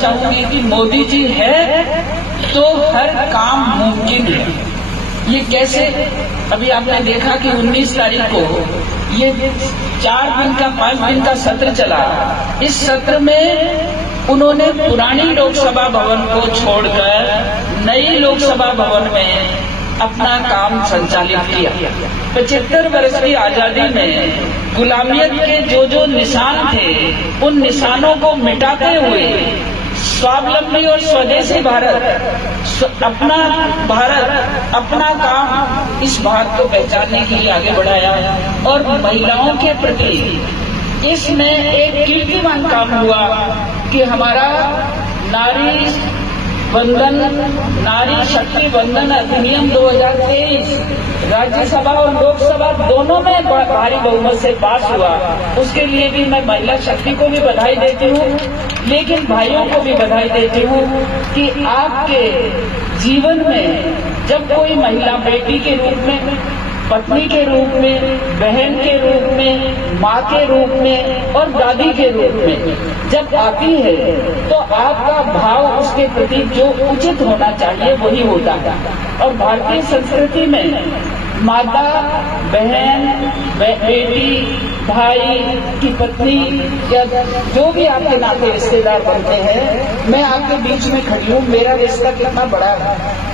चाहूंगी कि मोदी जी है तो हर काम मुमकिन है। ये कैसे? अभी आपने देखा कि 19 तारीख को ये 4 दिन का 5 दिन का सत्र चला। इस सत्र में उन्होंने पुरानी लोकसभा भवन को छोड़कर नई लोकसभा भवन में अपना काम संचालित किया। 75 वर्ष की आजादी में गुलामियत के जो निशान थे, उन निशानों को मिटाते हुए स्वावलंबी और स्वदेशी भारत अपना काम, इस बात को पहचानने के लिए आगे बढ़ाया। और महिलाओं के प्रति इसमें एक कीर्तिमान काम हुआ कि हमारा नारी शक्ति वंदन अधिनियम 2023 राज्यसभा और लोकसभा दोनों में भारी बहुमत से पास हुआ। उसके लिए भी मैं महिला शक्ति को भी बधाई देती हूँ, लेकिन भाइयों को भी बधाई देती हूँ कि आपके जीवन में जब कोई महिला बेटी के रूप में, पत्नी के रूप में, बहन के रूप में, माँ के रूप में और दादी के रूप में जब आती है तो आपका भाव उसके प्रति जो उचित होना चाहिए वही होता है। और भारतीय संस्कृति में माता, बहन, बेटी, भाई की पत्नी या जो भी आपके नाते रिश्तेदार बनते हैं, मैं आपके बीच में खड़ी हूँ। मेरा रिश्ता कितना बड़ा है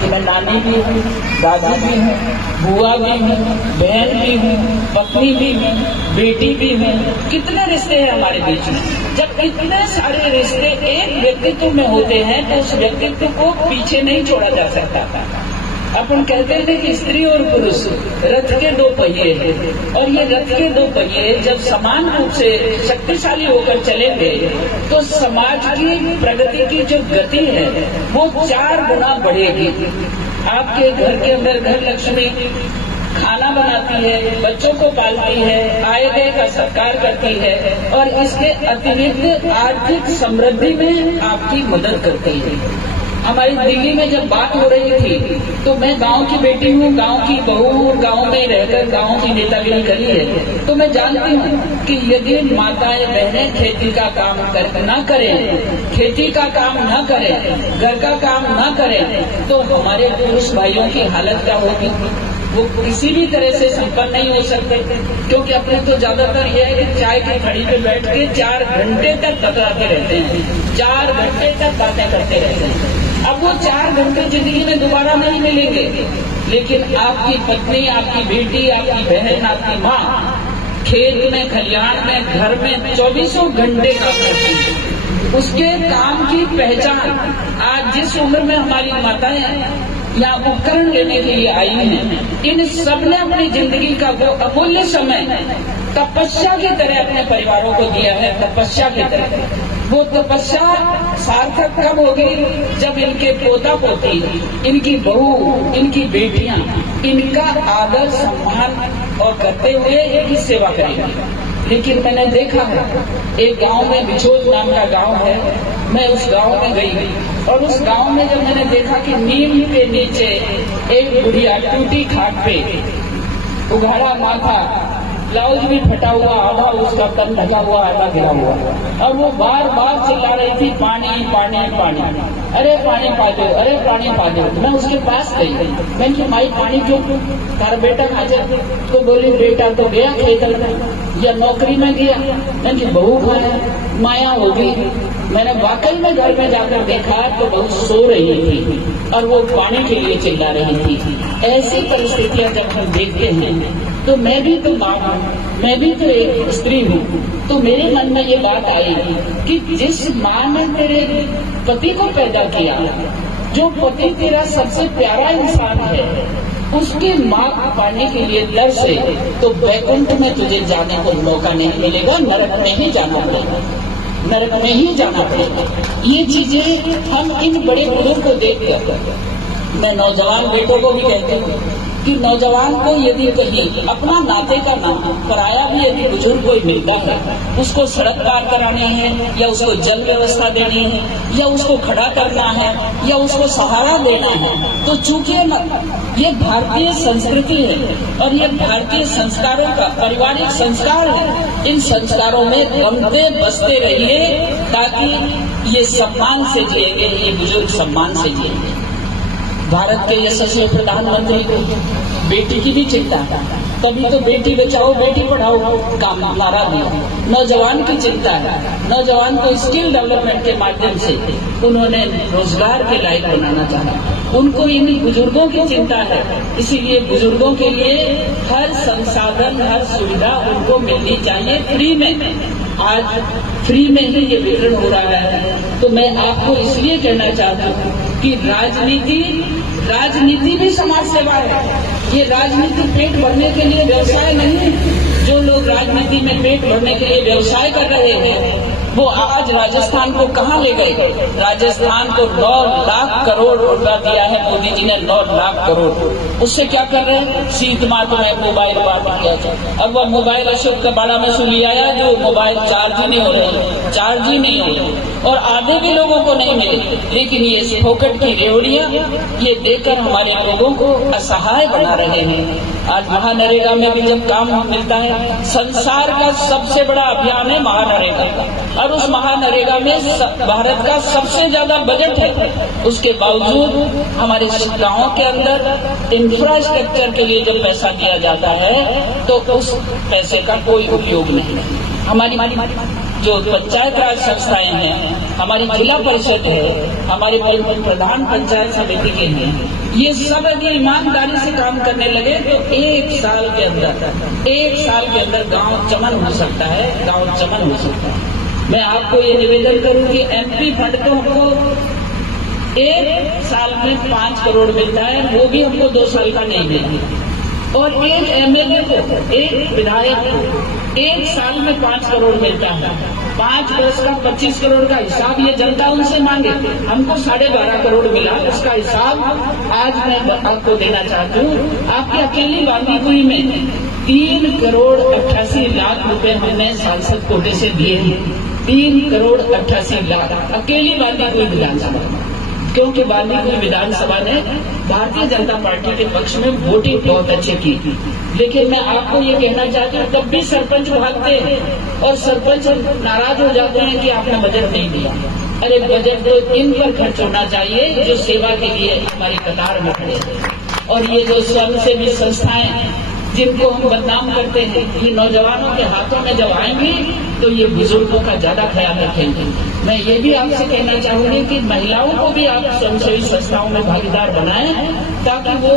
कि मैं नानी भी हूँ, दादी भी हूँ, बुआ भी हूँ, बहन भी हूँ, पत्नी भी हूँ, बेटी भी हूँ। कितने रिश्ते हैं हमारे बीच में। जब इतने सारे रिश्ते एक व्यक्तित्व में होते हैं तो उस व्यक्तित्व को पीछे नहीं छोड़ा जा सकता था। अपन कहते हैं कि स्त्री और पुरुष रथ के 2 पहिए हैं, और ये रथ के 2 पहिए जब समान रूप से शक्तिशाली होकर चलेंगे तो समाज की प्रगति की जो गति है वो 4 गुना बढ़ेगी। आपके घर के अंदर घर लक्ष्मी खाना बनाती है, बच्चों को पालती है, आय व्यय का सत्कार करती है और इसके अतिरिक्त आर्थिक समृद्धि में आपकी मदद करती है। हमारी दिल्ली में जब बात हो रही थी तो मैं गांव की बेटी हूँ, गांव की बहू, गांव में रहकर गांव की नेतागिरी करी है, तो मैं जानती हूँ कि यदि माताएं बहनें खेती का काम न करें, खेती का काम न करें, घर का काम न करें तो हमारे पुरुष भाइयों की हालत क्या होगी? वो किसी भी तरह से संपन्न नहीं हो सकते, क्योंकि अपने तो ज्यादातर यह है कि चाय की घड़ी पे बैठ के 4 घंटे तक बतलाते रहते हैं, 4 घंटे तक बातें करते रहते हैं। अब वो 4 घंटे जिंदगी में दोबारा नहीं मिलेंगे, लेकिन आपकी पत्नी, आपकी बेटी, आपकी बहन, आपकी माँ खेत में, खलिहान में, घर में 24 घंटे काम करती है। उसके काम की पहचान आज जिस उम्र में हमारी माताएं यहाँ उपकरण लेने के लिए आई हैं, इन सब ने अपनी जिंदगी का वो अमूल्य समय तपस्या की तरह अपने परिवारों को दिया है। तपस्या की तरह वो तपस्या सार्थक कब होगी? जब इनके पोता पोती, इनकी बहू, इनकी बेटियां इनका आदर सम्मान और करते हुए इनकी सेवा करेंगी। लेकिन मैंने देखा है एक गांव में, बिछोद नाम का गांव है, मैं उस गांव में गई और उस गांव में जब मैंने देखा कि नीम के नीचे एक बुढ़िया टूटी खाट पे, उघाड़ा माथा, ब्लाउज भी फटा हुआ, आधा उसका तन ढका हुआ, आधा गिरा हुआ, और वो बार बार चिल्ला रही थी, पानी पानी पानी, अरे पानी पा दो, अरे पानी पा दो। मैं उसके पास गई, मैंने कहा माई पानी क्यों? तारा बेटा हाजिर? तो बोली बेटा तो गया खेत में या नौकरी में गया। मैंने कहा बहू कहाँ है? माया होगी। मैंने वाकई में घर में जाकर देखा तो बहू सो रही थी और वो पानी के लिए चिल्ला रही थी। ऐसी परिस्थितियां जब हम देखते हैं तो मैं भी तो माँ हूँ, मैं भी तो एक स्त्री हूँ, तो मेरे मन में ये बात आई कि जिस माँ ने तेरे पति को पैदा किया, जो पति तेरा सबसे प्यारा इंसान है, उसकी माँ पाने के लिए तरसे, तो वैकुंठ में तुझे जाने को मौका नहीं मिलेगा, नरक में ही जाना पड़ेगा, नरक में ही जाना पड़ेगा। ये चीजें हम इन बड़े बुजुर्ग को देखकर, मैं नौजवान बेटों को भी कहती हूँ कि नौजवान को यदि कहीं अपना नाते का नाम पराया भी यदि बुजुर्ग कोई मिलता है, उसको सड़क पार करानी है या उसको जल व्यवस्था देनी है या उसको खड़ा करना है या उसको सहारा देना है, तो चूकिए मत। ये भारतीय संस्कृति है और ये भारतीय संस्कारों का पारिवारिक संस्कार है। इन संस्कारों में रमते बसते रहिए ताकि ये सम्मान से जिएंगे, ये बुजुर्ग सम्मान से जिएंगे। भारत के यशस्वी प्रधानमंत्री को बेटी की भी चिंता है, तभी तो बेटी बचाओ बेटी पढ़ाओ का नारा दिया। नौजवान की चिंता है, नौजवान को स्किल डेवलपमेंट के माध्यम से उन्होंने रोजगार के लायक बनाना चाहा। उनको इन बुजुर्गों की चिंता है, इसीलिए बुजुर्गों के लिए हर संसाधन हर सुविधा उनको मिलनी चाहिए फ्री में। आज फ्री में ही ये वितरण हो रहा है। तो मैं आपको इसलिए कहना चाहता हूँ कि राजनीति भी समाज सेवा है। ये राजनीति पेट भरने के लिए व्यवसाय नहीं है। जो लोग राजनीति में पेट भरने के लिए व्यवसाय कर रहे हैं वो आज राजस्थान को कहाँ ले गए? राजस्थान को 9 लाख करोड़ रुपया दिया है मोदी जी ने, 9 लाख करोड़। उससे क्या कर रहे हैं? सीध मात्र में मोबाइल बांट किया जाए। अब वह मोबाइल अशोक का बाड़ा में सुन आया जो मोबाइल चार्ज ही नहीं हो रहे, चार्ज ही नहीं हो रहे और आधे भी लोगों को नहीं मिले। लेकिन ये फोकट की रेवड़ियां ये देकर हमारे लोगों को असहाय बना रहे हैं। आज महानरेगा में भी जब काम मिलता है, संसार का सबसे बड़ा अभियान है महानरेगा और उस महानरेगा में भारत का सबसे ज्यादा बजट है। उसके बावजूद हमारे गांवों के अंदर इंफ्रास्ट्रक्चर के लिए जब पैसा दिया जाता है तो उस पैसे का कोई उपयोग नहीं है। हमारी जो पंचायत राज संस्थाएं हैं, हमारी जिला परिषद है, हमारे प्रधान पंचायत समिति के हैं, ये सब यदि ईमानदारी से काम करने लगे तो एक साल के अंदर गांव चमन हो सकता है, गांव चमन हो सकता है। मैं आपको ये निवेदन करूं कि एमपी फंड तो हमको एक साल में 5 करोड़ मिलता है, वो भी हमको 2 साल का नहीं मिला। और एक एमएलए को, एक विधायक को 1 साल में 5 करोड़ मिलता है। 5 वर्ष का 25 करोड़ का हिसाब ये जनता उनसे मांगे। हमको 12.5 करोड़ मिला, उसका हिसाब आज मैं आपको देना चाहती हूँ। आपकी अकेली बांदीपुरी में 3 करोड़ 88 लाख रुपए हमने सांसद कोटे से दिए हैं। 3 करोड़ 88 लाख अकेली बांदीपुरी विधानसभा, क्योंकि बांदीपुर विधानसभा ने भारतीय जनता पार्टी के पक्ष में वोटिंग बहुत अच्छी की। लेकिन मैं आपको ये कहना चाहती हूँ, तब भी सरपंच भागते हैं और सरपंच नाराज हो जाते हैं कि आपने बजट नहीं दिया। अरे बजट तो इन पर खर्च होना चाहिए जो सेवा के लिए हमारी कतार में खड़े हैं। और ये जो स्वयंसेवी संस्थाएं जिनको हम बदनाम करते हैं, ये नौजवानों के हाथों में जब आएंगी तो ये बुजुर्गों का ज्यादा ख्याल रखेंगे। मैं ये भी आपसे कहना चाहूंगी कि महिलाओं को भी आप स्वयंसेवी संस्थाओं में भागीदार बनाएं ताकि वो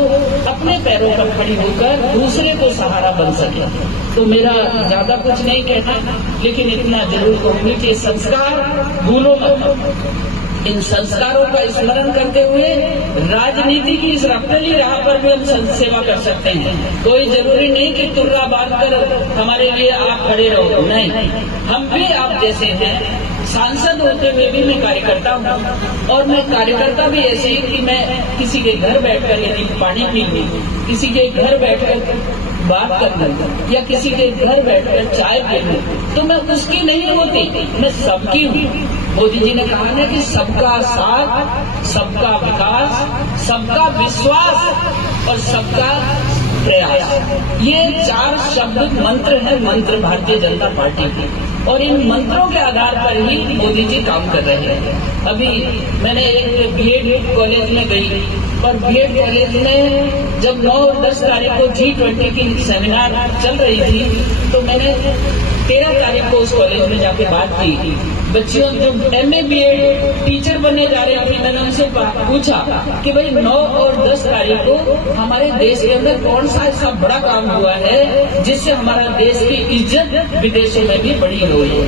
अपने पैरों पर खड़ी होकर दूसरे को सहारा बन सके। तो मेरा ज्यादा कुछ नहीं कहना, लेकिन इतना जरूर कहूंगी कि संस्कार भूलो मत। इन संस्कारों का स्मरण करते हुए राजनीति की इस रफ्तारी राह पर भी हम सेवा कर सकते हैं। कोई जरूरी नहीं कि तुर्रा बांध कर हमारे लिए आप खड़े रहो, नहीं, हम भी आप जैसे हैं। सांसद होते हुए भी मैं कार्यकर्ता हूँ और मैं कार्यकर्ता भी ऐसे ही कि मैं किसी के घर बैठकर यदि पानी पी लूं, किसी के घर बैठकर बात कर लूं या किसी के घर बैठकर चाय पी लूं तो मैं उसकी नहीं होती, मैं सबकी हूँ। मोदी जी ने कहा ना कि सबका साथ, सबका विकास, सबका विश्वास और सबका प्रयास, ये 4 शब्द मंत्र है, मंत्र भारतीय जनता पार्टी के। और इन मंत्रों के आधार पर ही मोदी जी काम कर रहे हैं। अभी मैंने एक बीएड कॉलेज में गई और बीएड कॉलेज में जब 9 और 10 तारीख को G20 की सेमिनार चल रही थी तो मैंने 13 तारीख को उस कॉलेज में जाके बात की। बच्चियों जो MA BEd टीचर बनने जा रही थी, मैंने उनसे पूछा कि भाई 9 और 10 तारीख को हमारे देश के अंदर कौन सा ऐसा बड़ा काम हुआ है जिससे हमारा देश की इज्जत विदेशों में भी बढ़ी हुई है।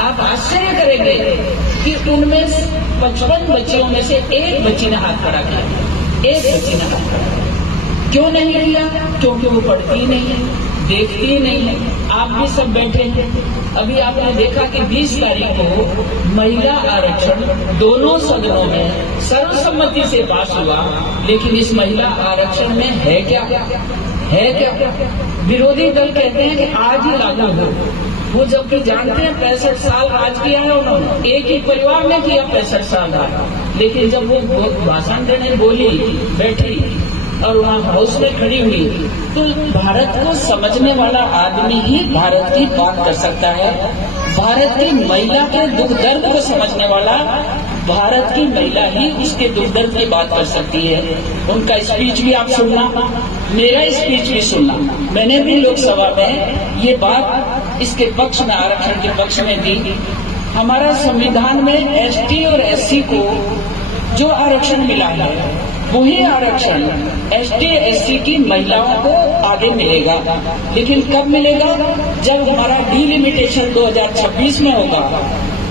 आप आश्चर्य करेंगे कि उनमें 55 बच्चियों में से एक बच्ची ने हाथ खड़ा किया, एक बच्ची ने हाथ खड़ा किया। क्यों नहीं किया? क्योंकि वो पढ़ती नहीं है, देखती नहीं है। आप भी सब बैठे हैं। अभी आपने देखा कि 20 तारीख को महिला आरक्षण दोनों सदनों में सर्वसम्मति से पास हुआ, लेकिन इस महिला आरक्षण में है क्या? विरोधी दल कहते हैं कि आज ही लागू हो, वो जबकि जानते हैं 65 साल राज किया है उन्होंने, एक ही परिवार ने किया 65 साल राज। लेकिन जब वो भाषण देने बोली, बैठी और वहाँ हाउस में खड़ी हुई, तो भारत को समझने वाला आदमी ही भारत की बात कर सकता है। भारत की महिला के दुख दर्द को समझने वाला भारत की महिला ही उसके दुख दर्द की बात कर सकती है। उनका स्पीच भी आप सुनना, मेरा स्पीच भी सुनना। मैंने भी लोकसभा में ये बात इसके पक्ष में, आरक्षण के पक्ष में दी। हमारा संविधान में एसटी और एससी को जो आरक्षण मिला है, वही आरक्षण एसटी एससी की महिलाओं को आगे मिलेगा। लेकिन कब मिलेगा? जब हमारा डिलिमिटेशन 2026 में होगा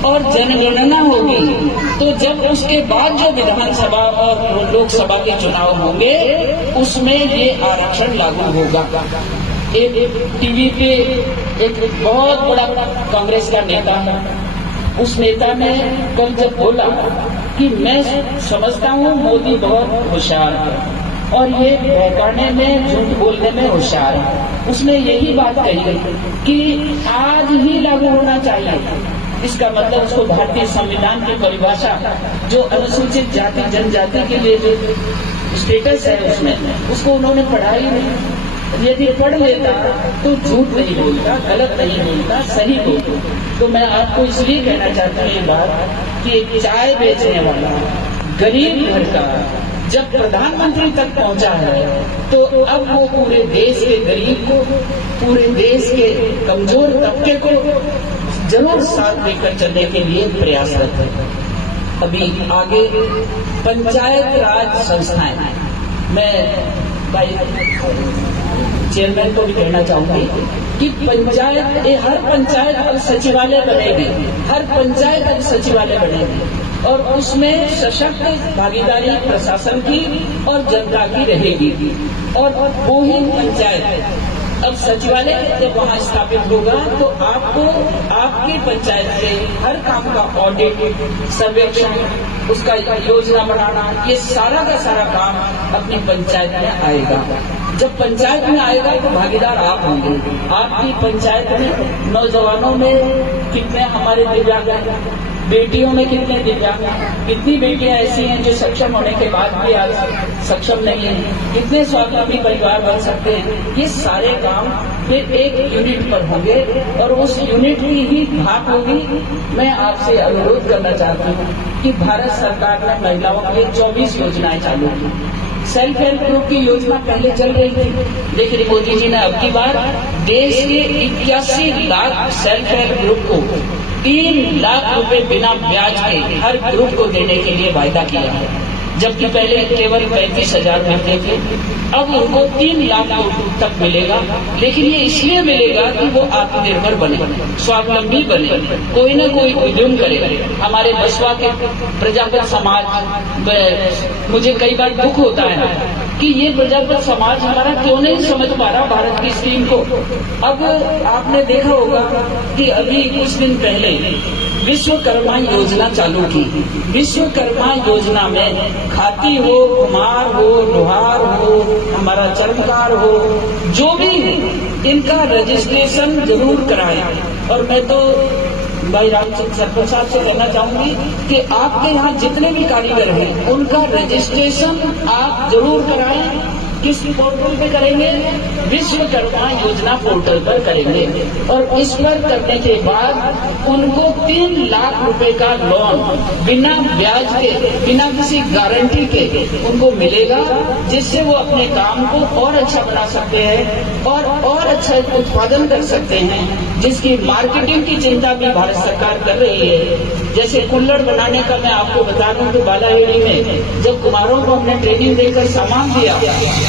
और जनगणना होगी, तो जब उसके बाद जो विधानसभा और लोकसभा के चुनाव होंगे, उसमें ये आरक्षण लागू होगा। एक टीवी पे एक बहुत बड़ा कांग्रेस का नेता है, उस नेता ने कल जब बोला कि मैं समझता हूँ मोदी बहुत होशियार है और ये बहकाने में, झूठ बोलने में होशियार है, उसने यही बात कही कि आज ही लागू होना चाहिए। इसका मतलब उसको भारतीय संविधान की परिभाषा, जो अनुसूचित जाति जनजाति के लिए जो स्टेटस है उसमें, उसको उन्होंने पढ़ा ही नहीं। यदि पढ़ लेता तो झूठ नहीं बोलता, गलत नहीं बोलता, सही बोलता। तो मैं आपको इसलिए कहना चाहता हूँ ये बात कि एक चाय बेचने वाला गरीब घर का जब प्रधानमंत्री तक पहुंचा है, तो अब वो पूरे देश के गरीब को, पूरे देश के कमजोर तबके को जरूर साथ लेकर चलने के लिए प्रयासरत है। अभी आगे पंचायत राज संस्थाएं, मैं भाई चेयरमैन को भी कहना चाहूंगी कि पंचायत, हर पंचायत अब सचिवालय बनेगी, हर पंचायत अब सचिवालय बनेगी और उसमें सशक्त भागीदारी प्रशासन की और जनता की रहेगी। और वो ही पंचायत अब सचिवालय जब वहाँ स्थापित होगा, तो आपको आपकी पंचायत से हर काम का ऑडिट, सर्वेक्षण, उसका योजना बनाना, ये सारा का सारा काम अपनी पंचायत में आएगा। जब पंचायत में आएगा तो भागीदार आप होंगे। आपकी पंचायत में नौजवानों में कितने हमारे दिव्यांग हैं, बेटियों में कितने दिव्यांग हैं, कितनी बेटियां ऐसी हैं जो सक्षम होने के बाद भी आज सक्षम नहीं है, कितने स्वावलंबी परिवार बन सकते हैं। ये सारे काम फिर एक यूनिट पर होंगे और उस यूनिट की ही भाग होगी। मैं आपसे अनुरोध करना चाहती हूँ कि भारत सरकार ने महिलाओं के लिए 24 योजनाएं चालू की। सेल्फ हेल्प ग्रुप की योजना पहले चल रही थी, लेकिन मोदी जी ने अब की बार देश के 81 लाख सेल्फ हेल्प ग्रुप को 3 लाख रुपए बिना ब्याज के हर ग्रुप को देने के लिए वायदा किया है। जबकि पहले केवल 35,000 मिलते थे, अब उनको 3 लाख तक मिलेगा। लेकिन ये इसलिए मिलेगा कि वो आत्मनिर्भर बने, स्वावलंबी बने, कोई न कोई उद्यम करे। हमारे बसवा के प्रजापत समाज, मुझे कई बार दुख होता है कि ये प्रजापत समाज हमारा क्यों नहीं समझ पा रहा भारत की स्कीम को। अब आपने देखा होगा कि अभी कुछ दिन पहले विश्वकर्मा योजना चालू की। विश्वकर्मा योजना में खाती हो, कुम्हार हो, लोहार हो, हमारा चर्मकार हो, जो भी इनका रजिस्ट्रेशन जरूर कराएं। और मैं तो भाई रामचंद्र सरपंच साहब से कहना चाहूंगी कि आपके यहाँ जितने भी कारीगर हैं, उनका रजिस्ट्रेशन आप जरूर कराएं। किस पोर्टल पे करेंगे? विश्वकर्मा योजना पोर्टल पर करेंगे। और इस पर करने के बाद उनको 3 लाख रुपए का लोन बिना ब्याज के, बिना किसी गारंटी के उनको मिलेगा, जिससे वो अपने काम को और अच्छा बना सकते हैं और अच्छा उत्पादन कर सकते हैं, जिसकी मार्केटिंग की चिंता भी भारत सरकार कर रही है। जैसे कुल्हड़ बनाने का मैं आपको बता दूं कि बालाहेड़ी में जब कुम्हारों को हमने ट्रेनिंग देकर सामान दिया,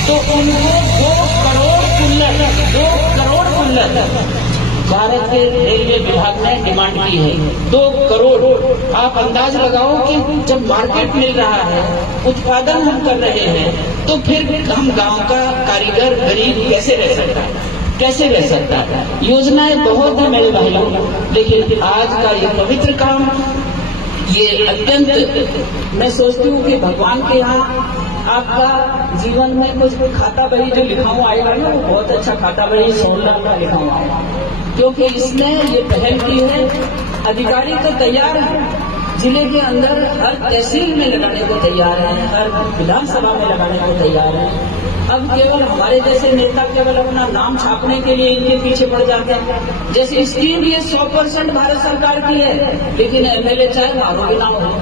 तो उनको 2 करोड़ कुल्हड़ भारत के रेलवे विभाग ने डिमांड की है। 2 करोड़। आप अंदाज लगाओ कि जब मार्केट मिल रहा है, उत्पादन हम कर रहे हैं, तो फिर हम गांव का कारीगर गरीब कैसे रह सकता है? कैसे रह सकता है। योजनाएं बहुत है मेरे भाइयों, लेकिन आज का ये पवित्र काम, ये अत्यंत मैं सोचती हूँ कि भगवान के यहाँ आपका जीवन में कुछ खाता बही जो लिखा हुआ आएगा ना, वो बहुत अच्छा खाता बही 16 का लिखा हुआ आएगा, क्योंकि इसने ये पहल की है। अधिकारी तो तैयार है, जिले के अंदर हर तहसील में लगाने को तैयार है, हर विधानसभा में लगाने को तैयार है। अब केवल हमारे जैसे नेता केवल अपना नाम छापने के लिए इनके पीछे पड़ जाते हैं। जैसे स्कीम ये 100% भारत सरकार की है, लेकिन एमएलए चाहे मारो भी ना हो।